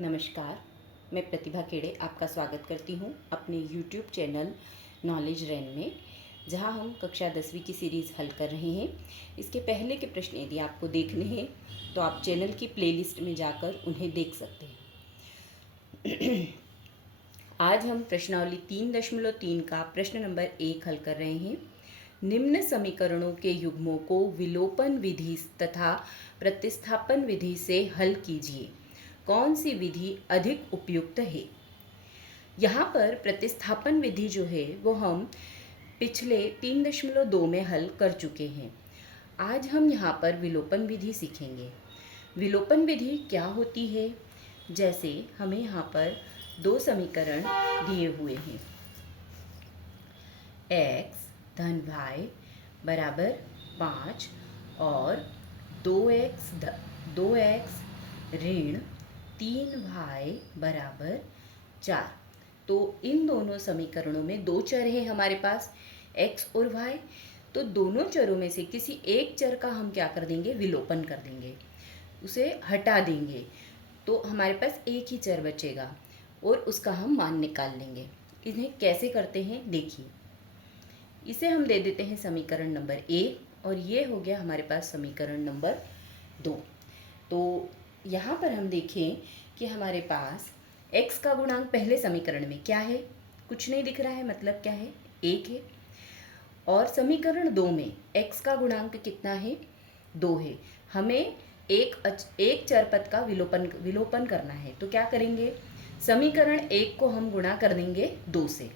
नमस्कार, मैं प्रतिभा केड़े आपका स्वागत करती हूँ अपने YouTube चैनल नॉलेज रैन में, जहाँ हम कक्षा 10वीं की सीरीज़ हल कर रहे हैं। इसके पहले के प्रश्न यदि आपको देखने हैं तो आप चैनल की प्लेलिस्ट में जाकर उन्हें देख सकते हैं। आज हम प्रश्नावली 3.3 का प्रश्न नंबर 1 हल कर रहे हैं। निम्न समीकरणों के युग्मों को विलोपन विधि तथा प्रतिस्थापन विधि से हल कीजिए। कौन सी विधि अधिक उपयुक्त है? यहाँ पर प्रतिस्थापन विधि जो है वो हम पिछले 3.2 में हल कर चुके हैं। आज हम यहाँ पर विलोपन विधि सीखेंगे। विलोपन विधि क्या होती है? जैसे हमें यहाँ पर दो समीकरण दिए हुए हैं, x धन y बराबर 5 और 2x ऋण 3y बराबर 4। तो इन दोनों समीकरणों में दो चर हैं हमारे पास, x और y। तो दोनों चरों में से किसी एक चर का हम क्या कर देंगे? विलोपन कर देंगे, उसे हटा देंगे। तो हमारे पास एक ही चर बचेगा और उसका हम मान निकाल लेंगे। इन्हें कैसे करते हैं देखिए। इसे हम दे देते हैं समीकरण नंबर 1 और ये हो गया हमारे पास समीकरण नंबर 2। तो यहाँ पर हम देखें कि हमारे पास x का गुणांक पहले समीकरण में क्या है? कुछ नहीं दिख रहा है, मतलब क्या है? 1 है। और समीकरण 2 में x का गुणांक कितना है? 2 है। हमें एक चर पद का विलोपन करना है। तो क्या करेंगे? समीकरण 1 को हम गुणा कर देंगे 2 से।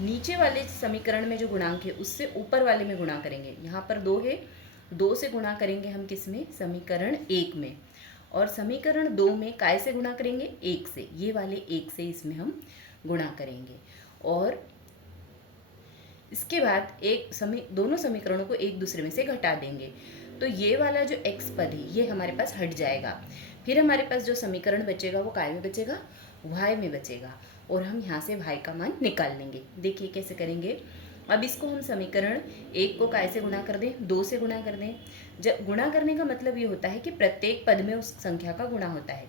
नीचे वाले समीकरण में जो गुणांक है उससे ऊपर वाले में गुणा करेंगे। यहाँ पर 2 है, 2 से गुणा करेंगे हम किस में? समीकरण 1 में। और समीकरण 2 में काय से गुणा करेंगे? 1 से। ये वाले 1 से इसमें हम गुणा करेंगे और इसके बाद दोनों समीकरणों को एक दूसरे में से घटा देंगे। तो ये वाला जो x पद है ये हमारे पास हट जाएगा। फिर हमारे पास जो समीकरण बचेगा वो काय में बचेगा? y में बचेगा और हम यहाँ से y का मान निकाल लेंगे। देखिए कैसे करेंगे। अब इसको हम समीकरण 1 को काय से गुणा कर दें? 2 से गुणा कर दें। जब गुणा करने का मतलब ये होता है कि प्रत्येक पद में उस संख्या का गुणा होता है।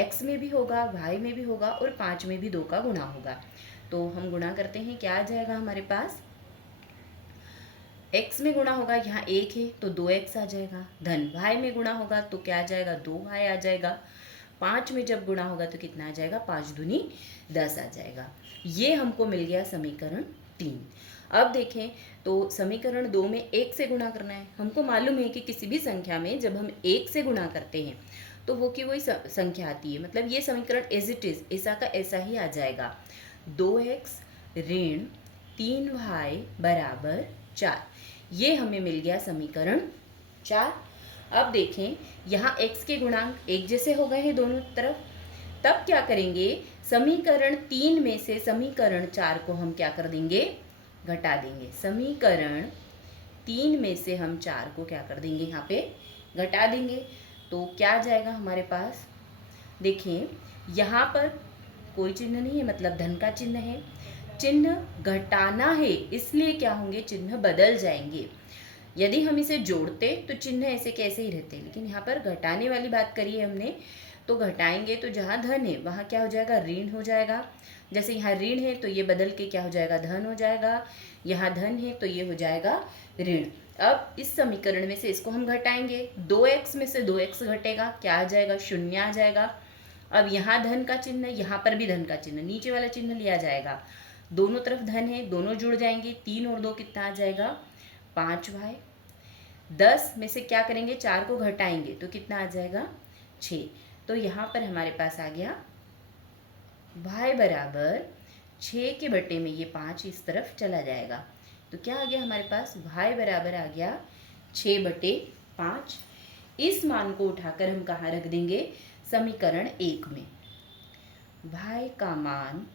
x में भी होगा, y में भी होगा और 5 में भी 2 का गुणा होगा। तो हम गुणा करते हैं, क्या आ जाएगा हमारे पास? x में गुणा होगा, यहाँ 1 है तो 2x आ जाएगा। धन y में गुणा होगा तो क्या आ जाएगा? 2y आ जाएगा। 5 में जब गुणा होगा तो कितना आ जाएगा? 5 दूनी 10 आ जाएगा। ये हमको मिल गया समीकरण 3। अब देखें तो समीकरण 2 में 1 से गुणा करना है। हमको मालूम है कि किसी भी संख्या में जब हम 1 से गुणा करते हैं तो वो की वही संख्या आती है। मतलब ये समीकरण एज इट इज़ ऐसा का ऐसा ही आ जाएगा। 2x ऋण 3y बराबर 4। ये हमें मिल गया समीकरण 4। अब देखें यहाँ x के गुणांक एक जैसे हो गए हैं दोनों तरफ। तब क्या करेंगे? समीकरण 3 में से समीकरण 4 को हम क्या कर देंगे? घटा देंगे। समीकरण 3 में से हम 4 को क्या कर देंगे? यहाँ पे घटा देंगे। तो क्या आ जाएगा हमारे पास? देखें यहाँ पर कोई चिन्ह नहीं है, मतलब धन का चिन्ह है। चिन्ह घटाना है इसलिए क्या होंगे? चिन्ह बदल जाएंगे। यदि हम इसे जोड़ते तो चिन्ह ऐसे कैसे ही रहते, लेकिन यहाँ पर घटाने वाली बात करी है हमने। तो घटाएंगे तो जहाँ धन है वहाँ क्या हो जाएगा? ऋण हो जाएगा। जैसे यहाँ ऋण है तो ये बदल के क्या हो जाएगा? धन हो जाएगा। यहाँ धन है तो ये हो जाएगा ऋण। अब इस समीकरण में से इसको हम घटाएंगे। 2x में से 2x घटेगा, क्या आ जाएगा? 0 आ जाएगा। अब यहाँ धन का चिन्ह, यहाँ पर भी धन का चिन्ह, नीचे वाला चिन्ह लिया जाएगा। दोनों तरफ धन है, दोनों जुड़ जाएंगे। 3 और 2 कितना आ जाएगा? 5y। 10 में से क्या करेंगे? 4 को घटाएंगे तो कितना आ जाएगा? 6। तो यहाँ पर हमारे पास आ गया y बराबर 6 के बटे में ये 5 इस तरफ चला जाएगा। तो क्या आ गया हमारे पास? y बराबर आ गया 6/5। इस मान को उठाकर हम कहाँ रख देंगे? समीकरण 1 में। y का मान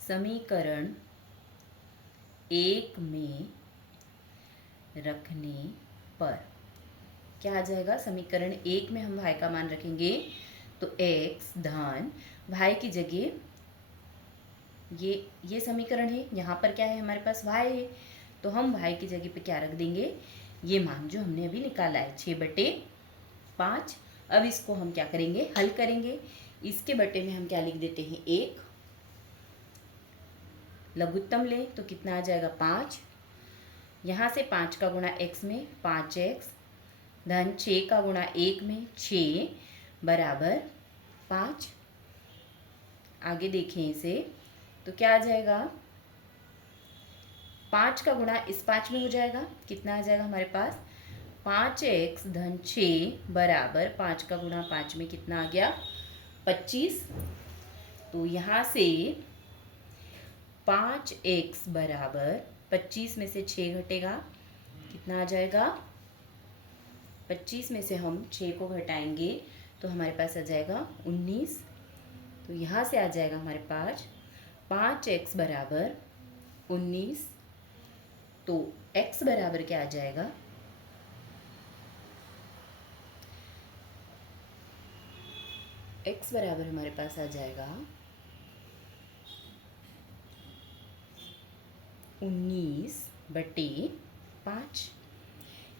समीकरण 1 में रखने पर क्या आ जाएगा? समीकरण 1 में हम y का मान रखेंगे तो x धन y की जगह ये समीकरण है, यहाँ पर क्या है? हमारे पास y है तो हम y की जगह पे क्या रख देंगे? ये मान जो हमने अभी निकाला है 6/5 अब इसको हम क्या करेंगे, हल करेंगे। इसके बटे में हम क्या लिख देते हैं, 1। लघुत्तम लें तो कितना आ जाएगा, 5। यहाँ से 5 का गुणा x में 5x धन 6 का गुणा 1 में 6 बराबर 5। आगे देखें इसे तो क्या आ जाएगा, 5 का गुणा इस 5 में हो जाएगा, कितना आ जाएगा हमारे पास, 5x धन 6 बराबर 5 का गुणा 5 में कितना आ गया, 25। तो यहाँ से 5x बराबर 25 में से 6 घटेगा, कितना आ जाएगा, 25 में से हम 6 को घटाएंगे तो हमारे पास आ जाएगा 19। तो यहाँ से आ जाएगा हमारे पास 5x बराबर 19। तो x बराबर क्या आ जाएगा, x बराबर हमारे पास आ जाएगा 19/5।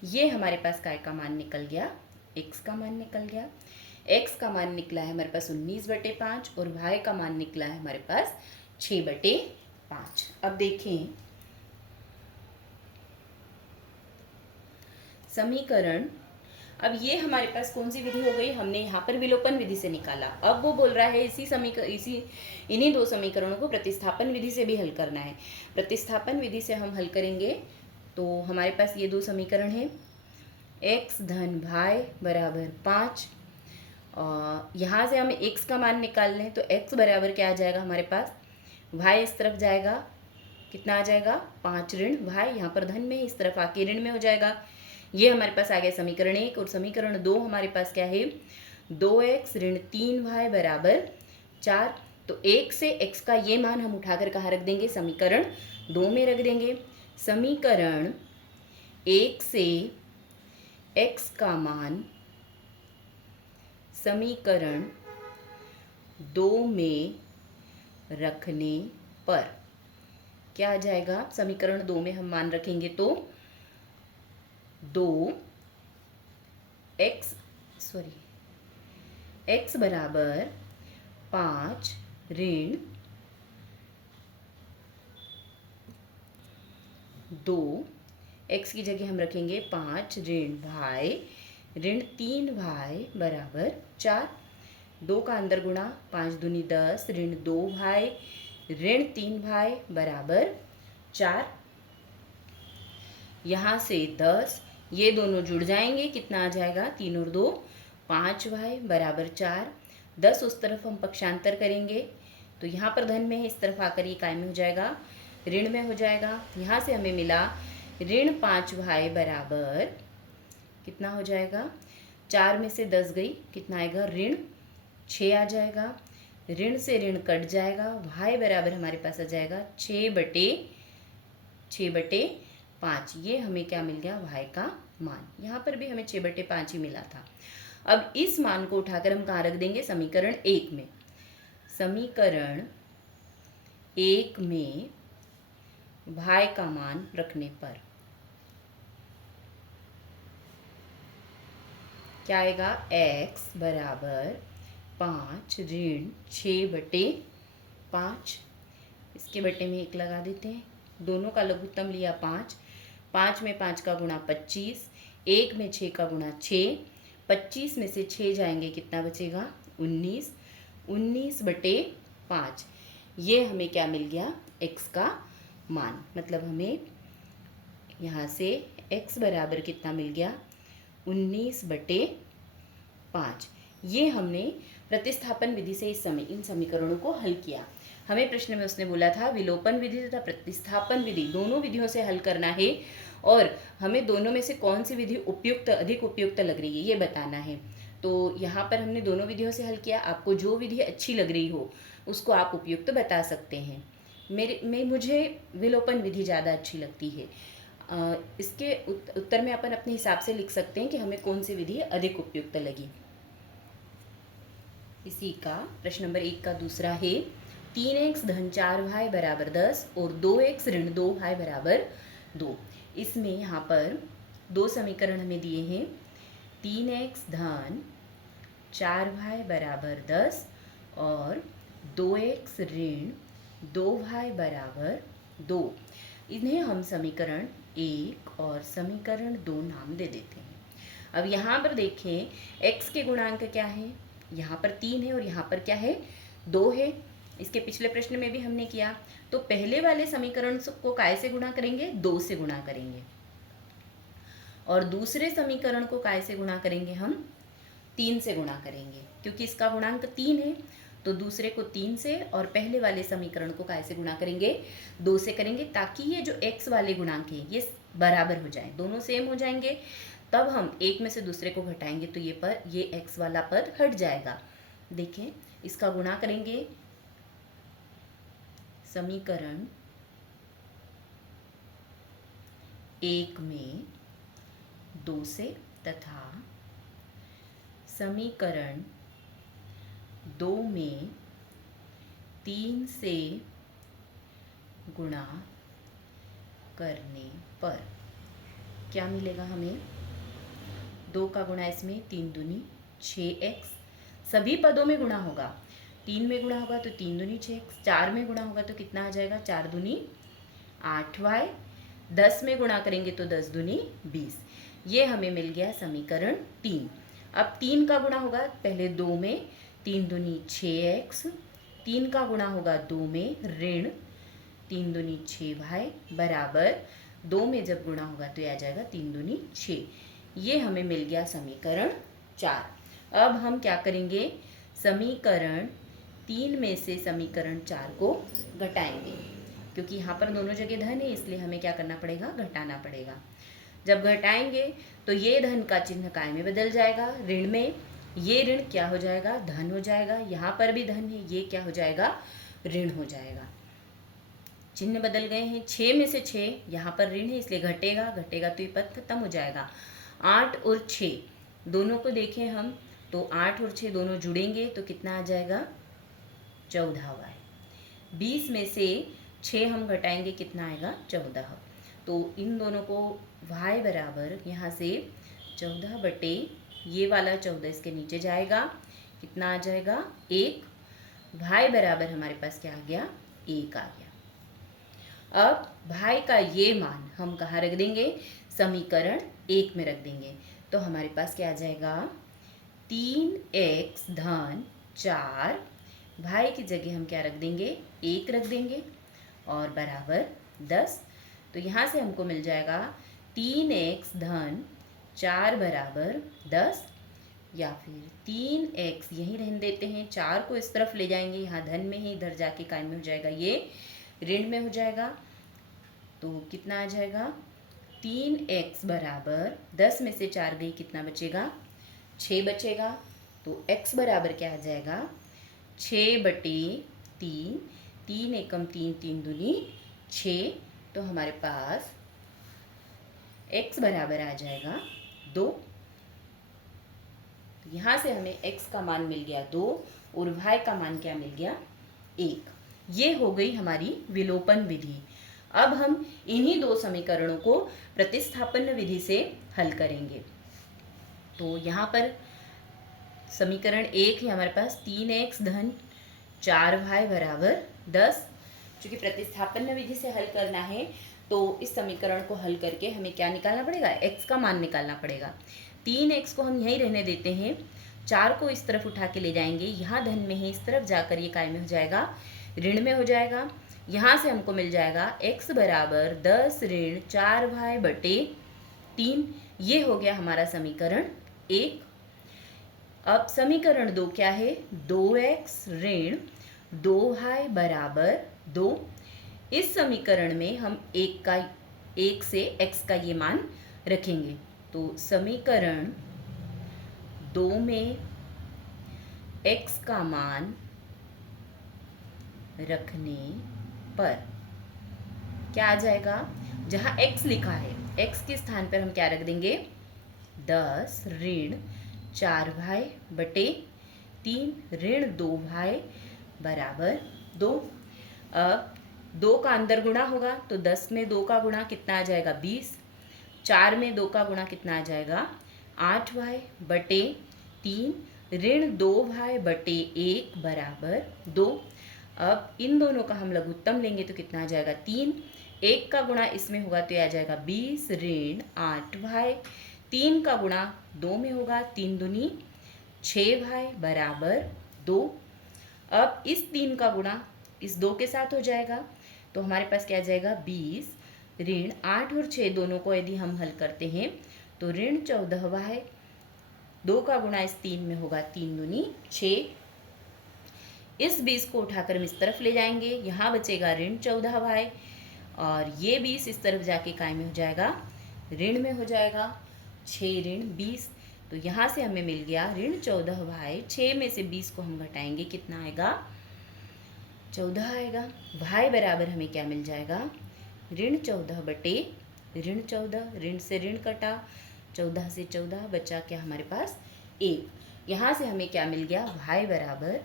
ये हमारे पास काय का मान निकल गया, x का मान निकल गया। x का मान निकला है हमारे पास 19/5 और y का मान निकला है हमारे पास 6/5। अब देखें समीकरण, अब ये हमारे पास कौन सी विधि हो गई, हमने यहाँ पर विलोपन विधि से निकाला। अब वो बोल रहा है इन्हीं दो समीकरणों को प्रतिस्थापन विधि से भी हल करना है। प्रतिस्थापन विधि से हम हल करेंगे तो हमारे पास ये दो समीकरण हैं, x धन y बराबर 5। यहाँ से हम x का मान निकाल लें तो x बराबर क्या आ जाएगा हमारे पास, y इस तरफ जाएगा, कितना आ जाएगा, 5 ऋण y, यहाँ पर धन में इस तरफ आके ऋण में हो जाएगा। ये हमारे पास आ गया समीकरण 1। और समीकरण 2 हमारे पास क्या है, 2x ऋण 3y बराबर 4। तो 1 से x का ये मान हम उठाकर कहाँ रख देंगे, समीकरण 2 में रख देंगे। समीकरण 1 से x का मान समीकरण 2 में रखने पर क्या आ जाएगा, समीकरण 2 में हम मान रखेंगे तो x बराबर 5 ऋण 2, x की जगह हम रखेंगे 5 ऋण y ऋण 3y बराबर 4। 2 का अंदर गुणा, 5 दूनी 10 ऋण 2y ऋण 3y बराबर 4। यहाँ से 10, ये दोनों जुड़ जाएंगे, कितना आ जाएगा, 3 और 2 5y बराबर 4। 10 उस तरफ हम पक्षांतर करेंगे तो यहाँ पर धन में है, इस तरफ आकर ये काय में हो जाएगा, ऋण में हो जाएगा। यहाँ से हमें मिला ऋण 5y बराबर कितना हो जाएगा, 4 में से 10 गई, कितना आएगा, ऋण 6 आ जाएगा। ऋण से ऋण कट जाएगा, y बराबर हमारे पास आ जाएगा 6/5। ये हमें क्या मिल गया, y का मान। यहाँ पर भी हमें 6/5 ही मिला था। अब इस मान को उठाकर हम कहाँ रख देंगे, समीकरण 1 में। समीकरण 1 में y का मान रखने पर क्या आएगा, x बराबर 5 ऋण 6/5। इसके बटे में 1 लगा देते हैं, दोनों का लघुत्तम लिया 5। 5 में 5 का गुणा 25, 1 में 6 का गुणा 6। 25 में से 6 जाएंगे, कितना बचेगा, 19। 19/5। ये हमें क्या मिल गया, x का मान। मतलब हमें यहाँ से x बराबर कितना मिल गया, 19/5। ये हमने प्रतिस्थापन विधि से इन समीकरणों को हल किया। हमें प्रश्न में उसने बोला था विलोपन विधि तथा प्रतिस्थापन विधि दोनों विधियों से हल करना है और हमें दोनों में से कौन सी विधि अधिक उपयुक्त लग रही है ये बताना है। तो यहाँ पर हमने दोनों विधियों से हल किया। आपको जो विधि अच्छी लग रही हो उसको आप उपयुक्त बता सकते हैं। मुझे विलोपन विधि ज़्यादा अच्छी लगती है। इसके उत्तर में अपन अपने हिसाब से लिख सकते हैं कि हमें कौन सी विधि अधिक उपयुक्त लगी। इसी का प्रश्न नंबर 1 का दूसरा है 3x धन 4y बराबर 10 और 2x ऋण 2y बराबर 2। इसमें यहाँ पर दो समीकरण हमें दिए हैं, 3x धन 4y बराबर 10 और 2x ऋण 2y बराबर 2। इन्हें हम समीकरण 1 और समीकरण 2 नाम दे देते हैं। अब यहाँ पर देखें x के गुणांक क्या है, यहाँ पर 3 है और यहाँ पर क्या है 2 है। इसके पिछले प्रश्न में भी हमने किया। तो पहले वाले समीकरण को काय से गुणा करेंगे, 2 से गुणा करेंगे, और दूसरे समीकरण को काय से गुणा करेंगे, हम 3 से गुणा करेंगे, क्योंकि इसका गुणांक 3 है। तो दूसरे को 3 से और पहले वाले समीकरण को काय से गुणा करेंगे, 2 से करेंगे, ताकि ये जो x वाले गुणांक है ये बराबर हो जाए, दोनों सेम हो जाएंगे। तब हम एक में से दूसरे को घटाएंगे तो ये x वाला पद हट जाएगा। देखें, इसका गुणा करेंगे समीकरण 1 में 2 से तथा समीकरण 2 में 3 से गुणा करने पर क्या मिलेगा हमें, 2 का गुणा इसमें 3 दूनी 6x, सभी पदों में गुणा होगा, 3 में गुणा होगा तो 3 दूनी 6x, 4 में गुणा होगा तो कितना आ जाएगा, 4 दूनी 8y, 10 में गुणा करेंगे तो 10 दूनी 20। ये हमें मिल गया समीकरण 3। अब 3 का गुणा होगा पहले 2 में, 3 दूनी 6x, 3 का गुणा होगा 2 में ऋण 3 दूनी 6y बराबर 2 में जब गुणा होगा तो यह आ जाएगा 3 दूनी 6। ये हमें मिल गया समीकरण 4। अब हम क्या करेंगे, समीकरण 3 में से समीकरण 4 को घटाएंगे, क्योंकि यहाँ पर दोनों जगह धन है, इसलिए हमें क्या करना पड़ेगा, घटाना पड़ेगा। जब घटाएंगे तो ये धन का चिन्ह काय में बदल जाएगा, ऋण में। ये ऋण क्या हो जाएगा, धन हो जाएगा। यहाँ पर भी धन है, ये क्या हो जाएगा, ऋण हो जाएगा। चिन्ह बदल गए हैं, 6 में से 6 यहाँ पर ऋण है, इसलिए घटेगा, घटेगा तो ये पद खत्म हो जाएगा। 8 और 6 दोनों को देखें हम तो 8 और 6 दोनों जुड़ेंगे तो कितना आ जाएगा, 14y। 20 में से 6 हम घटाएंगे, कितना आएगा, 14। तो इन दोनों को y बराबर यहाँ से 14 बटे ये वाला 14 इसके नीचे जाएगा, कितना आ जाएगा, 1। y बराबर हमारे पास क्या आ गया, 1 आ गया। अब y का ये मान हम कहाँ रख देंगे, समीकरण 1 में रख देंगे। तो हमारे पास क्या आ जाएगा, 3x धन 4, y की जगह हम क्या रख देंगे, 1 रख देंगे, और बराबर 10। तो यहाँ से हमको मिल जाएगा 3x धन 4 बराबर 10, या फिर 3x यहीं रहने देते हैं, 4 को इस तरफ ले जाएंगे, यहाँ धन में ही, इधर जाके काय में हो जाएगा, ये ऋण में हो जाएगा। तो कितना आ जाएगा, 3x बराबर 10 में से 4 गई, कितना बचेगा, 6 बचेगा। तो x बराबर क्या आ जाएगा, 6 बटे 3, 3 एकम 3, 3 दूनी 6। तो हमारे पास x बराबर आ जाएगा 2। यहाँ से हमें x का मान मिल गया 2 और y का मान क्या मिल गया, 1। ये हो गई हमारी विलोपन विधि। अब हम इन्हीं 2 समीकरणों को प्रतिस्थापन विधि से हल करेंगे। तो यहाँ पर समीकरण 1 है हमारे पास, 3x धन 4y बराबर 10। चूँकि प्रतिस्थापन विधि से हल करना है तो इस समीकरण को हल करके हमें क्या निकालना पड़ेगा, x का मान निकालना पड़ेगा। 3x को हम यहीं रहने देते हैं, 4 को इस तरफ उठा के ले जाएंगे, यहाँ धन में है, इस तरफ जाकर ये काय में हो जाएगा, ऋण में हो जाएगा। यहाँ से हमको मिल जाएगा x बराबर 10 ऋण 4y बटे 3। ये हो गया हमारा समीकरण 1। अब समीकरण 2 क्या है, 2x ऋण 2y बराबर 2। इस समीकरण में हम 1 से x का ये मान रखेंगे। तो समीकरण 2 में x का मान रखने पर क्या आ जाएगा, जहाँ x लिखा है x के स्थान पर हम क्या रख देंगे, 10 ऋण 4y बटे 3 ऋण 2y बराबर 2। अब 2 का अंदर गुणा होगा तो 10 में 2 का गुणा कितना आ जाएगा, 20। 4 में 2 का गुणा कितना आ जाएगा, 8y बटे 3 ऋण 2 भाई बटे 1 बराबर 2। अब इन दोनों का हम लघुत्तम लेंगे तो कितना आ जाएगा 3। 1 का गुणा इसमें होगा तो यह आ जाएगा 20 ऋण 8 भाई। 3 का गुणा 2 में होगा, 3 दूनी 6 भाई बराबर 2। अब इस 3 का गुणा इस 2 के साथ हो जाएगा तो हमारे पास क्या आ जाएगा 20 ऋण 8 और 6 दोनों को यदि हम हल करते हैं तो ऋण 14 भाई। 2 का गुणा इस 3 में होगा, 3 दूनी 6। इस 20 को उठाकर हम इस तरफ ले जाएंगे, यहाँ बचेगा ऋण 14 भाई और ये 20 इस तरफ जाके काय में हो जाएगा, ऋण में हो जाएगा। 6 ऋण 20 तो यहाँ से हमें मिल गया ऋण 14 भाई। 6 में से 20 को हम घटाएंगे, कितना आएगा 14 आएगा। भाई बराबर हमें क्या मिल जाएगा ऋण 14 बटे ऋण 14। ऋण से ऋण कटा, 14 से 14 बचा क्या हमारे पास 1। यहाँ से हमें क्या मिल गया भाई बराबर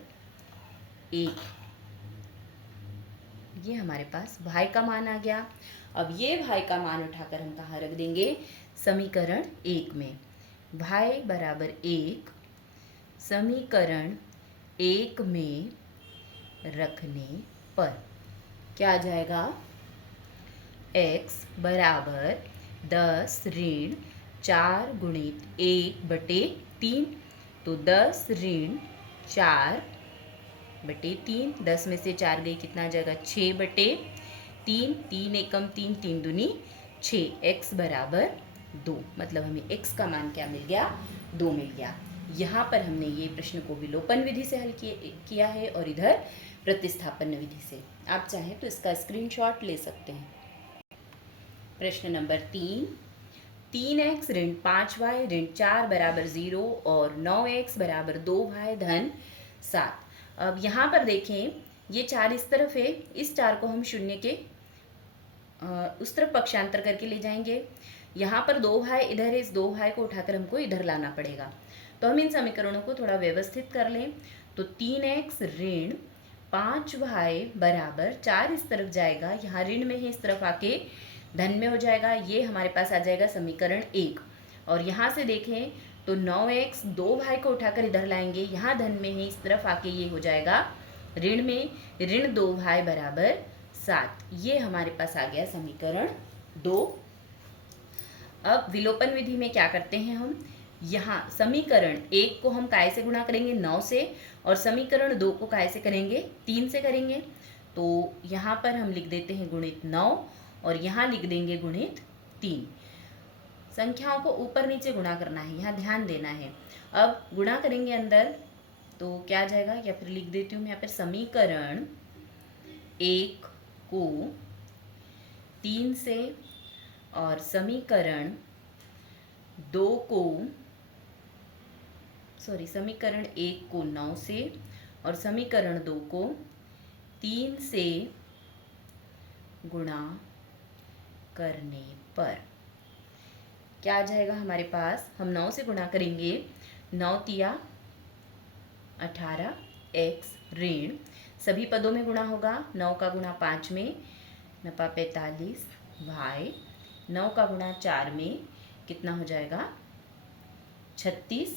1। ये हमारे पास भाई का मान आ गया। अब ये भाई का मान उठाकर हम कहाँ रख देंगे, समीकरण 1 में। भाई बराबर 1 समीकरण 1 में रखने पर क्या आ जाएगा, x बराबर 10 ऋण 4 गुणित 1 बटे 3। तो 10 ऋण 4 बटे 3, 10 में से 4 गई, कितना आ जाएगा 6 बटे 3। 3 एकम 3, 3 दूनी 6। x बराबर 2, मतलब हमें x का मान क्या मिल गया 2 मिल गया। यहाँ पर हमने ये प्रश्न को विलोपन विधि से हल किया है और इधर प्रतिस्थापन विधि से। आप चाहें तो इसका स्क्रीनशॉट ले सकते हैं। प्रश्न नंबर 3, 3x ऋण 5y ऋण 4 बराबर 0 और 9x बराबर 2y धन 7। अब यहाँ पर देखें, ये 4 इस तरफ है, इस 4 को हम शून्य के उस तरफ पक्षांतर करके ले जाएंगे। यहाँ पर 2 भाई इधर है, इस 2 भाई को उठाकर हमको इधर लाना पड़ेगा। तो हम इन समीकरणों को थोड़ा व्यवस्थित कर लें। तो 3x ऋण 5 भाई बराबर 4 इस तरफ जाएगा, यहाँ ऋण में है, इस तरफ आके धन में हो जाएगा। ये हमारे पास आ जाएगा समीकरण 1। और यहाँ से देखें तो 9x 2 भाई को उठाकर इधर लाएंगे, यहाँ धन में है, इस तरफ आके ये हो जाएगा ऋण में, ऋण 2 भाई बराबर 7। ये हमारे पास आ गया समीकरण 2। अब विलोपन विधि में क्या करते हैं हम, यहाँ समीकरण 1 को हम काय से गुणा करेंगे 9 से, और समीकरण 2 को काय से करेंगे 3 से करेंगे। तो यहाँ पर हम लिख देते हैं गुणित 9 और यहाँ लिख देंगे गुणित 3। संख्याओं को ऊपर नीचे गुणा करना है, यहाँ ध्यान देना है। अब गुणा करेंगे अंदर तो क्या आ जाएगा, या फिर लिख देती हूँ मैं यहाँ पर समीकरण 1 को 3 से और समीकरण 2 को समीकरण 1 को 9 से और समीकरण 2 को 3 से गुणा करने पर क्या आ जाएगा हमारे पास, हम 9 से गुणा करेंगे, 9 तिया 18 x ऋण सभी पदों में गुणा होगा, 9 का गुणा 5 में 9 45 भाई, 9 का गुणा 4 में कितना हो जाएगा 36,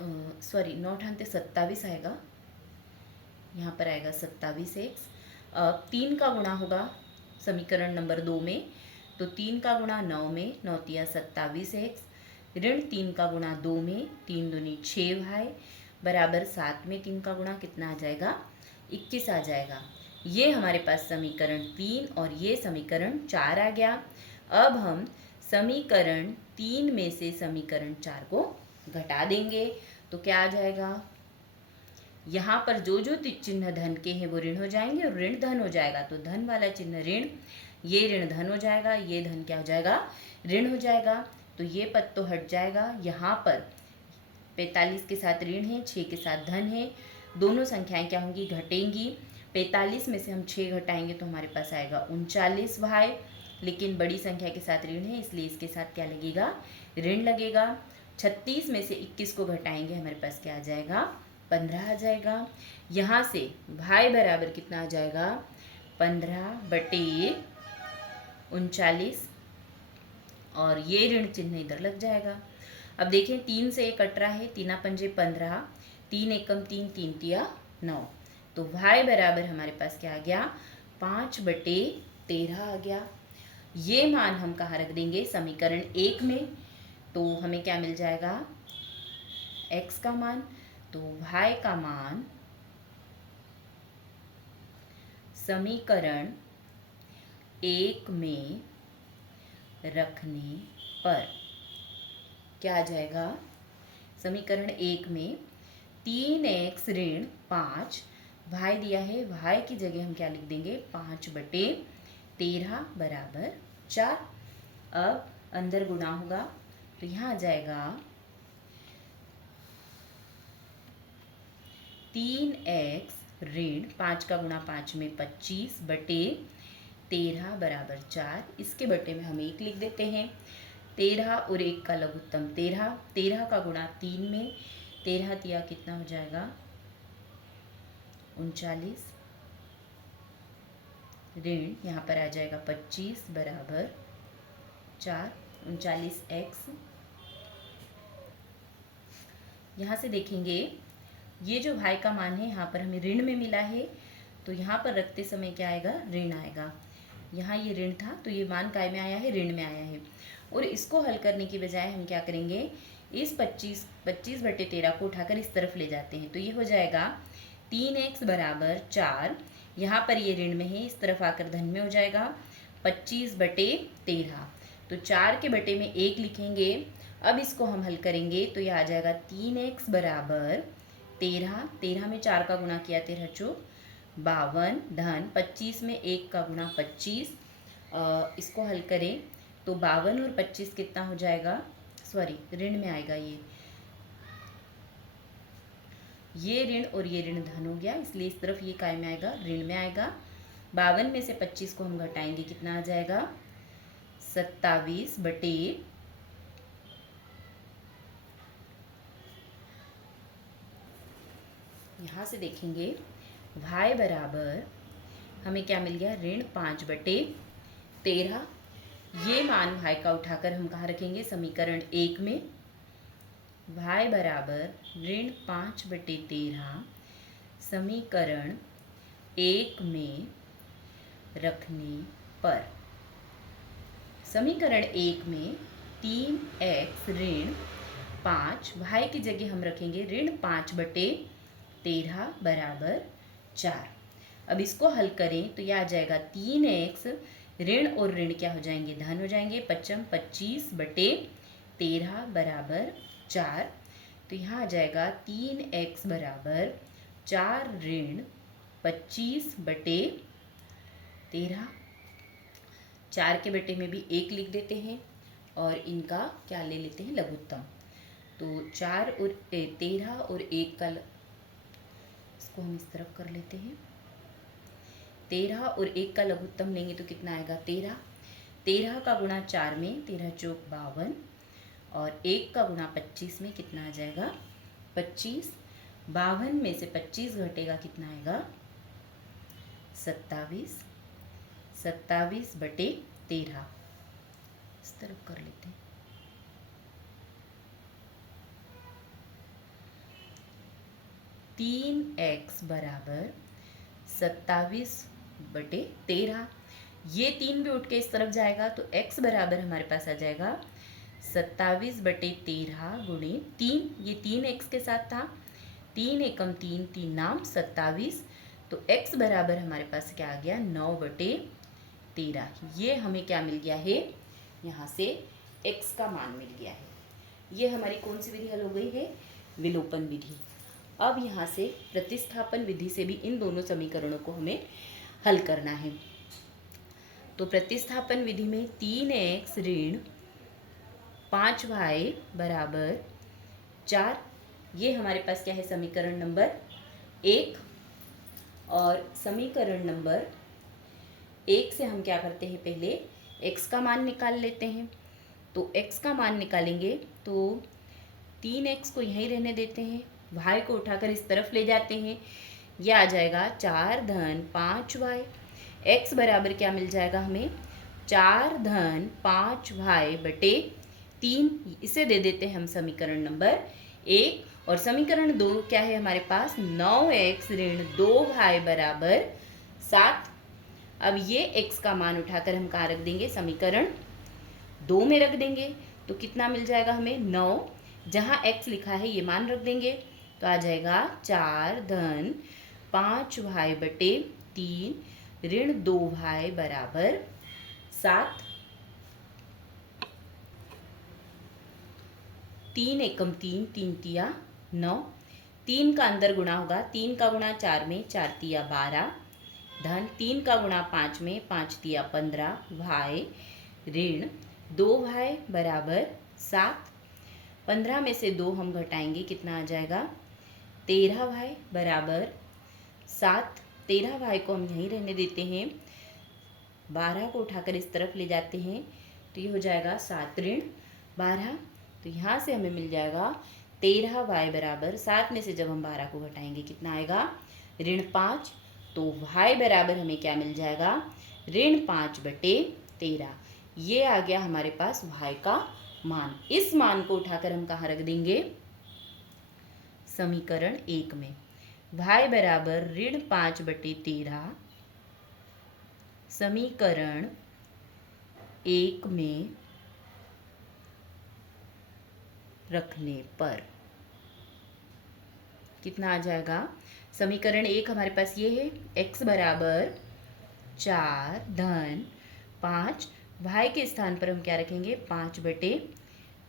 9 अठानते 27 आएगा, यहाँ पर आएगा 27x। अब 3 का गुणा होगा समीकरण नंबर 2 में, तो 3 का गुणा 9 में, 9 तिया 27x ऋण 3 का गुणा 2 में, 3 दूनी 6 भाई बराबर 7 में 3 का गुणा कितना आ जाएगा 21 आ जाएगा। ये हमारे पास समीकरण 3 और ये समीकरण 4 आ गया। अब हम समीकरण 3 में से समीकरण 4 को घटा देंगे तो क्या आ जाएगा, यहाँ पर जो जो चिन्ह धन के हैं वो ऋण हो जाएंगे और ऋण धन हो जाएगा, तो धन वाला चिन्ह ऋण, ये ऋण धन हो जाएगा, ये धन क्या हो जाएगा ऋण हो जाएगा। तो ये पद तो हट जाएगा। यहाँ पर 45 के साथ ऋण है, 6 के साथ धन है, दोनों संख्याएं क्या होंगी घटेंगी। 45 में से हम 6 घटाएंगे तो हमारे पास आएगा 39 भाई, लेकिन बड़ी संख्या के साथ ऋण है इसलिए इसके साथ क्या लगेगा ऋण लगेगा। 36 में से 21 को घटाएंगे, हमारे पास क्या आ जाएगा 15 आ जाएगा। यहाँ से भाई बराबर कितना आ जाएगा 15 बटे 39 और ये ऋण चिन्ह इधर लग जाएगा। अब देखें 3 से 1 कट रहा है, 3 पंजे 15, 3 एकम 3, 3 तिया 9। तो y बराबर हमारे पास क्या आ गया, 5/13 आ गया। ये मान हम कहाँ रख देंगे, समीकरण 1 में। तो हमें क्या मिल जाएगा, x का मान। तो y का मान समीकरण 1 में रखने पर क्या आ जाएगा, समीकरण 1 में 3x ऋण 5, y दिया है, y की जगह हम क्या लिख देंगे, 5/13 बराबर 4। अब अंदर गुणा होगा तो यहाँ आ जाएगा 3x ऋण 5 का गुणा 5 में 25/13 बराबर 4। इसके बटे में हम 1 लिख देते हैं। 13 और 1 का लघुत्तम 13, 13 का गुणा 3 में 13 तिया कितना हो जाएगा, 39 ऋण यहाँ पर आ जाएगा 25 बराबर 4, 39x। यहाँ से देखेंगे ये जो भाई का मान है यहाँ पर हमें ऋण में मिला है, तो यहाँ पर रखते समय क्या आएगा, ऋण आएगा। यहाँ ये ऋण था तो ये मान काय में आया है, ऋण में आया है। और इसको हल करने की बजाय हम क्या करेंगे, इस 25/13 को उठाकर इस तरफ ले जाते हैं। तो ये हो जाएगा 3x बराबर 4, यहाँ पर ये ऋण में है, इस तरफ आकर धन में हो जाएगा 25/13। तो 4 के बटे में 1 लिखेंगे। अब इसको हम हल करेंगे तो यह आ जाएगा 3x बराबर 13, 13 में 4 का गुणा किया 13 चौक 52, धन 25 में 1 का गुणा 25। इसको हल करें तो 52 और 25 कितना हो जाएगा, सॉरी ऋण में आएगा, ये ऋण और ये ऋण धन हो गया, इसलिए इस तरफ ये काय में आएगा, ऋण में आएगा। 52 में से 25 को हम घटाएंगे, कितना आ जाएगा 27/, यहाँ से देखेंगे y बराबर हमें क्या मिल गया, ऋण 5/13। ये मान y का उठाकर हम कहाँ रखेंगे, समीकरण 1 में। y बराबर ऋण 5/13 समीकरण 1 में रखने पर, समीकरण 1 में 3x ऋण 5, y की जगह हम रखेंगे ऋण 5/13 बराबर 4। अब इसको हल करें तो यह आ जाएगा 3x ऋण और ऋण क्या हो जाएंगे, धन हो जाएंगे, 25/13 बराबर 4। तो यहाँ आ जाएगा 3x बराबर 4 ऋण 25/13। 4 के बटे में भी 1 लिख देते हैं और इनका क्या ले लेते हैं, लघुत्तम। तो 4 और 13 और 1 का, इसको हम इस तरफ कर लेते हैं, 13 और 1 का लघुत्तम लेंगे तो कितना आएगा, 13। 13 का गुणा 4 में 13 चौक 52 और 1 का गुणा 25 में कितना आ जाएगा, 25। 52 में से 25 घटेगा, कितना आएगा, 27। 27/13 इस तरफ कर लेते हैं। तीन x बराबर 27/13। ये 3 भी उठ के इस तरफ जाएगा तो x बराबर हमारे पास आ जाएगा 27/13 गुणे 3। ये 3x के साथ था, 3 एकम 3, 3 नाम 27। तो x बराबर हमारे पास क्या आ गया, 9/13। ये हमें क्या मिल गया है, यहाँ से x का मान मिल गया है। ये हमारी कौन सी विधि हल हो गई है, विलोपन विधि। अब यहाँ से प्रतिस्थापन विधि से भी इन दोनों समीकरणों को हमें हल करना है। तो प्रतिस्थापन विधि में 3x ऋण 5y बराबर 4, ये हमारे पास क्या है, समीकरण नंबर 1। और समीकरण नंबर 1 से हम क्या करते हैं, पहले x का मान निकाल लेते हैं। तो x का मान निकालेंगे तो 3x को यहीं रहने देते हैं, y को उठाकर इस तरफ ले जाते हैं, यह आ जाएगा 4 धन 5y। x बराबर क्या मिल जाएगा हमें, 4 धन 5y/3। 3, इसे दे देते हैं हम समीकरण नंबर 1। और समीकरण 2 क्या है हमारे पास, 9x ऋण 2y बराबर 7। अब ये x का मान उठाकर हम कहाँ रख देंगे, समीकरण 2 में रख देंगे। तो कितना मिल जाएगा हमें, 9, जहाँ x लिखा है ये मान रख देंगे तो आ जाएगा 4 धन 5y बटे 3 ऋण 2y बराबर 7। 3 एकम 3, 3 तिया 9, 3 का अंदर गुणा होगा, 3 का गुणा 4 में, 4 तिया 12 धन 3 का गुणा 5 में, 5 तिया 15 y ऋण 2y बराबर 7। 15 में से 2 हम घटाएंगे, कितना आ जाएगा, 13y बराबर 7। 13y को हम यहीं रहने देते हैं, 12 को उठाकर इस तरफ ले जाते हैं तो ये हो जाएगा 7 ऋण 12। तो यहाँ से हमें मिल जाएगा 13y बराबर 7 में से जब हम 12 को घटाएंगे कितना आएगा, ऋण 5। तो y बराबर हमें क्या मिल जाएगा, ऋण 5 बटे 13। ये आ गया हमारे पास y का मान। इस मान को उठाकर हम कहाँ रख देंगे, समीकरण 1 में। y बराबर ऋण 5 बटे 13 समीकरण 1 में रखने पर कितना आ जाएगा, समीकरण 1 हमारे पास ये है, x बराबर 4 धन 5, y के स्थान पर हम क्या रखेंगे, 5 बटे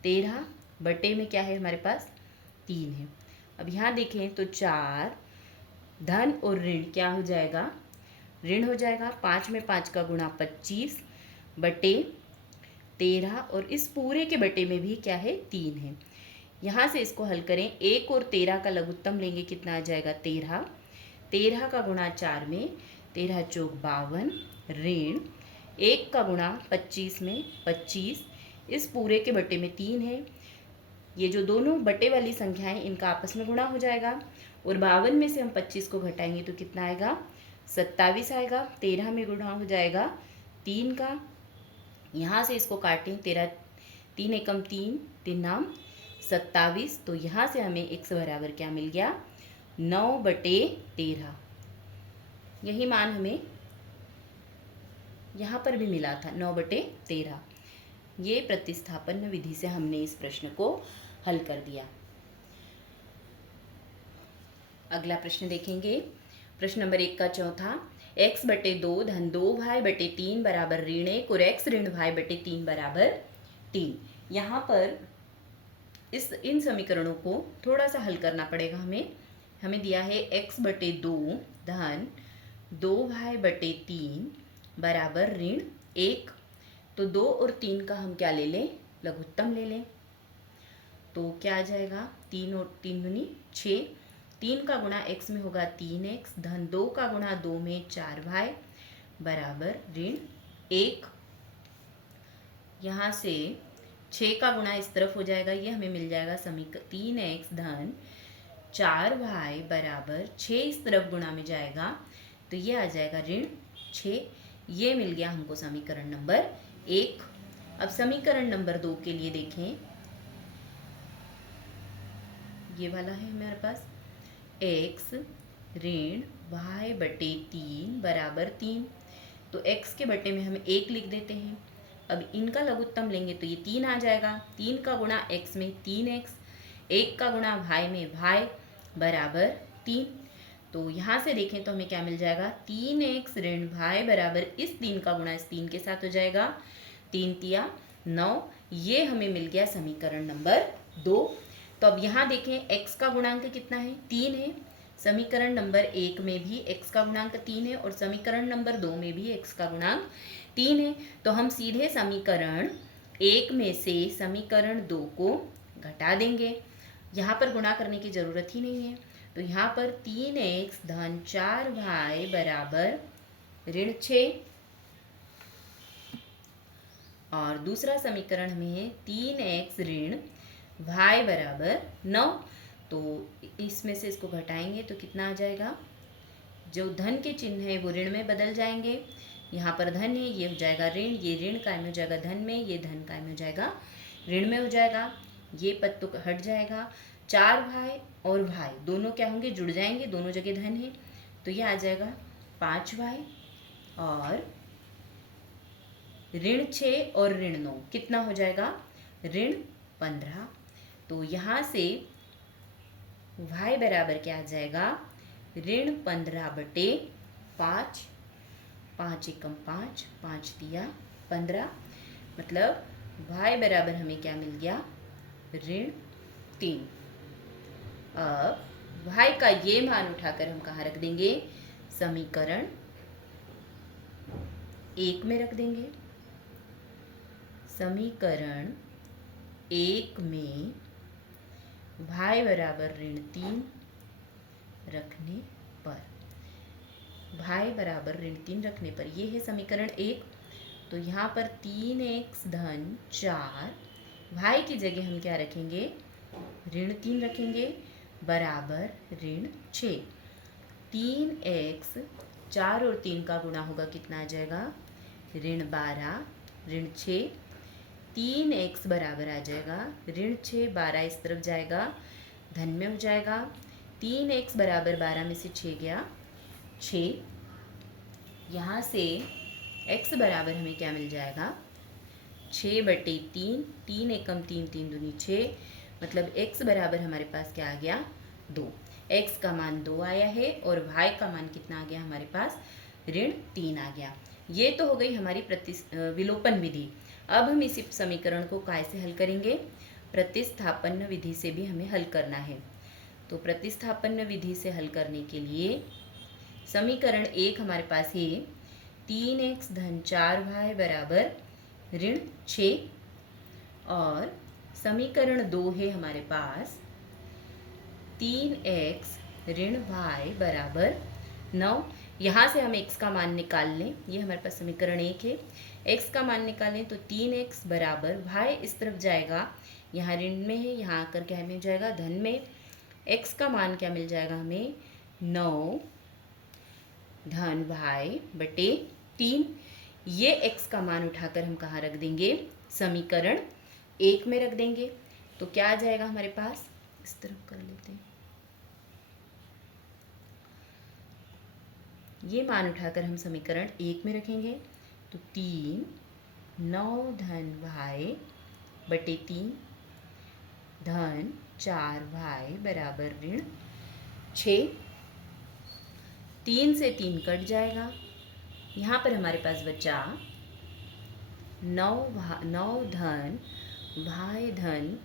13, बटे में क्या है हमारे पास 3 है। अब यहाँ देखें तो 4 धन और ऋण क्या हो जाएगा, ऋण हो जाएगा, 5 में 5 का गुणा 25 बटे 13, और इस पूरे के बटे में भी क्या है, 3 है। यहाँ से इसको हल करें, 1 और 13 का लघुत्तम लेंगे, कितना आ जाएगा 13। 13 का गुणा 4 में, 13 चौक 52 ऋण 1 का गुणा 25 में 25, इस पूरे के बटे में 3 है। ये जो दोनों बटे वाली संख्याएं इनका आपस में गुणा हो जाएगा, और 52 में से हम 25 को घटाएंगे तो कितना आएगा, 27 आएगा। 13 में गुणा हो जाएगा 3 का, यहाँ से इसको काटें, 13 3 एकम 3 3 नाम 27। तो यहाँ से हमें x बराबर क्या मिल गया, 9 बटे 13। यही मान हमें यहाँ पर भी मिला था, 9 बटे 13। ये प्रतिस्थापन विधि से हमने इस प्रश्न को हल कर दिया। अगला प्रश्न देखेंगे, प्रश्न नंबर 1 का चौथा, x बटे 2 धन 2y बटे 3 बराबर ऋण 1 और x ऋण y बटे 3 बराबर 3। यहाँ पर इन समीकरणों को थोड़ा सा हल करना पड़ेगा हमें दिया है x बटे 2 धन 2y बटे 3 बराबर ऋण 1। तो 2 और 3 का हम क्या ले लें, लघुत्तम ले लें। तो क्या आ जाएगा, 3 और 3 दूनी 6, 3 का गुणा x में होगा 3x धन 2 का गुणा 2 में 4y बराबर ऋण 1। यहाँ से 6 का गुणा इस तरफ हो जाएगा, ये हमें मिल जाएगा समीकरण 3x धन 4y बराबर 6 इस तरफ गुणा में जाएगा तो ये आ जाएगा ऋण 6। ये मिल गया हमको समीकरण नंबर 1। अब समीकरण नंबर 2 के लिए देखें, ये वाला है हमारे पास, x ऋण y बटे 3 बराबर 3। तो x के बटे में हम 1 लिख देते हैं। अब इनका लघुत्तम लेंगे तो ये 3 आ जाएगा, 3 का गुणा x में 3x, 1 का गुणा y में y बराबर 3। तो यहाँ से देखें तो हमें क्या मिल जाएगा, 3x ऋण y बराबर इस 3 का गुणा इस 3 के साथ हो जाएगा, 3 तिया 9। ये हमें मिल गया समीकरण नंबर 2। तो अब यहाँ देखें x का गुणांक कितना है, 3 है। समीकरण नंबर 1 में भी x का गुणांक 3 है और समीकरण नंबर 2 में भी x का गुणांक 3 है। तो हम सीधे समीकरण 1 में से समीकरण 2 को घटा देंगे, यहाँ पर गुणा करने की ज़रूरत ही नहीं है। तो यहाँ पर 3x धन 4y बराबर ऋण 6, और दूसरा समीकरण हमें है 3x ऋण y बराबर 9। तो इसमें से इसको घटाएंगे तो कितना आ जाएगा, जो धन के चिन्ह है वो ऋण में बदल जाएंगे। यहाँ पर धन है, ये हो जाएगा ऋण, ये ऋण कायम हो जाएगा धन में, ये धन कायम हो जाएगा ऋण में हो जाएगा, ये पद तो हट जाएगा। 4 भाई और भाई दोनों क्या होंगे, जुड़ जाएंगे, दोनों जगह धन है, तो ये आ जाएगा 5 भाई और ऋण 6 और ऋण 9 कितना हो जाएगा, ऋण 15। तो यहाँ से भाई बराबर क्या आ जाएगा, ऋण 15 बटे 5, 5 एकम 5, 5 दिया 15, मतलब भाई बराबर हमें क्या मिल गया, ऋण 3। अब भाई का ये मान उठाकर हम कहाँ रख देंगे, समीकरण 1 में रख देंगे। समीकरण 1 में भाई बराबर ऋण 3 रखने पर, भाई बराबर ऋण 3 रखने पर, ये है समीकरण 1। तो यहाँ पर 3x धन 4, भाई की जगह हम क्या रखेंगे, ऋण 3 रखेंगे, बराबर ऋण 6। 3x 4 और 3 का गुणा होगा, कितना आ जाएगा, ऋण 12, ऋण 6, 3x बराबर आ जाएगा ऋण 6, 12 इस तरफ जाएगा, धन में हो जाएगा। 3x बराबर 12 में से 6 गया 6, यहाँ से x बराबर हमें क्या मिल जाएगा, 6 बटे 3, 3 एकम 3, 3 दूनी 6, मतलब x बराबर हमारे पास क्या आ गया, 2। x का मान 2 आया है और y का मान कितना आ गया हमारे पास, ऋण 3 आ गया। ये तो हो गई हमारी विलोपन विधि। अब हम इसी समीकरण को कैसे हल करेंगे, प्रतिस्थापन विधि से भी हमें हल करना है। तो प्रतिस्थापन विधि से हल करने के लिए समीकरण 1 हमारे पास है 3x धन 4y बराबर ऋण 6, और समीकरण 2 है हमारे पास 3x ऋण y बराबर 9। यहाँ से हम x का मान निकाल लें, ये हमारे पास समीकरण 1 है। x का मान निकालें तो 3x बराबर y इस तरफ जाएगा, यहाँ ऋण में है, यहाँ आकर क्या मिल जाएगा, धन में। x का मान क्या मिल जाएगा हमें, 9 धन y बटे 3। ये x का मान उठाकर हम कहाँ रख देंगे, समीकरण 1 में रख देंगे। तो क्या आ जाएगा हमारे पास, इस तरफ कर लेते हैं, ये मान उठाकर हम समीकरण 1 में रखेंगे। तो 3 9 धन y बटे 3 धन 4y बराबर ऋण 6, 3 से 3 कट जाएगा, यहाँ पर हमारे पास बचा 9 धन y धन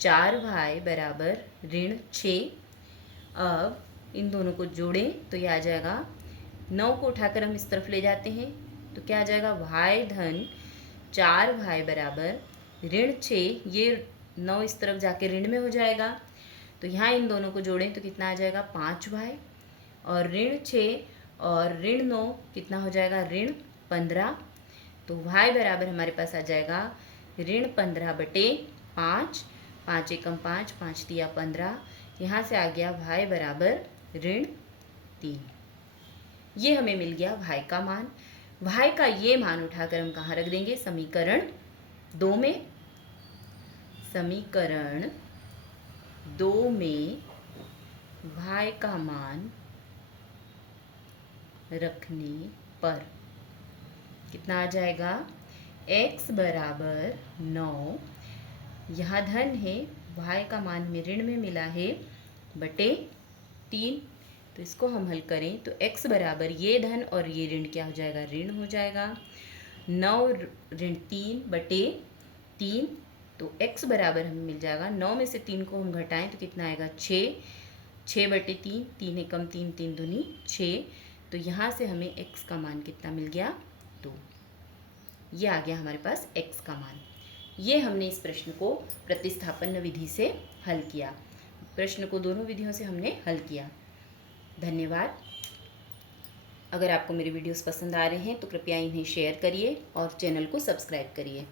4y बराबर ऋण 6। अब इन दोनों को जोड़ें तो यह आ जाएगा, 9 को उठाकर हम इस तरफ ले जाते हैं तो क्या आ जाएगा, y धन 4y बराबर ऋण 6, ये 9 इस तरफ जाके ऋण में हो जाएगा। तो यहाँ इन दोनों को जोड़ें तो कितना आ जाएगा, 5y, और ऋण 6 और ऋण 9 कितना हो जाएगा, ऋण 15। तो y बराबर हमारे पास आ जाएगा ऋण 15 बटे 5, 5 एकम 5, 5 दिया 15, यहाँ से आ गया y बराबर ऋण 3। ये हमें मिल गया y का मान। y का ये मान उठाकर हम कहाँ रख देंगे, समीकरण 2 में। समीकरण 2 में y का मान रखने पर कितना आ जाएगा, x बराबर 9, यहाँ धन है, y का मान में ऋण में मिला है, बटे 3। तो इसको हम हल करें तो x बराबर ये धन और ये ऋण क्या हो जाएगा, ऋण हो जाएगा, 9 ऋण 3 बटे 3। तो x बराबर हमें मिल जाएगा, 9 में से 3 को हम घटाएं तो कितना आएगा, 6, 6 बटे 3, 3 एकम 3, 3 दूनी 6। तो यहाँ से हमें x का मान कितना मिल गया, 2। ये आ गया हमारे पास x का मान। ये हमने इस प्रश्न को प्रतिस्थापन विधि से हल किया। प्रश्न को दोनों विधियों से हमने हल किया। धन्यवाद। अगर आपको मेरे वीडियोस पसंद आ रहे हैं तो कृपया इन्हें शेयर करिए और चैनल को सब्सक्राइब करिए।